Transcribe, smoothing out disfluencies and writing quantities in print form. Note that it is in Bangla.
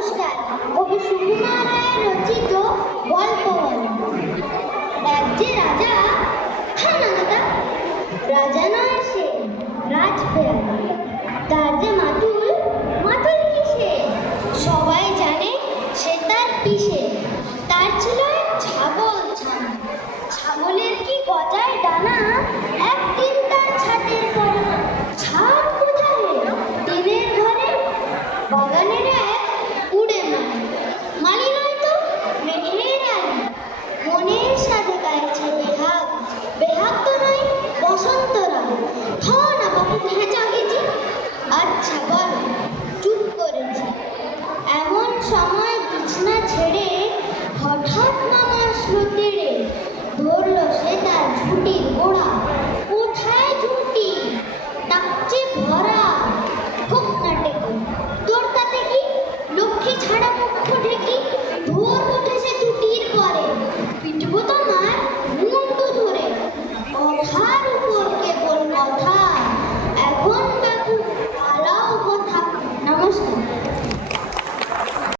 নমস্কার। কবি সুকুমার রায়ের রচিত গল্প রাজ্যে রাজা খানাদাতা। রাজা নয় সে রাজপেয়ালা, তার যে মাতুল মাতুল কিসে সবাই জানে সে তার পিসে। তার ছিল এক ছাগল ছানা, ছাগলের কি গজায় ডানা। একদিন তার ছাদের পরে ছাদ কোথায় টিনের ঘরে বাগানের এক উড়ে মালি নয় তো মেঘের আলি। মনের সাথে গাইছে বেহাগ, বেহাগ তো নয় বসন্ত রাগ। খাও না বাবু ভেজা ভেজি। আচ্ছা বল, চুপ করেছি। এমন সময় বিছনা ছেড়ে হঠাৎ নামা আসলো তেড়ে। ধরলো সে তার ঝুঁটির গোড়া। কোথায় ঝুঁটি? নাকচে ভরা। হোক না টেকো, তোর তাতে কি? লক্ষ্মী ছাড়া মুখ ঢেকি। ধর উঠেছে ঝুঁটির পরে, পিটবো তোমার মুন্ডু ধরে। অথায়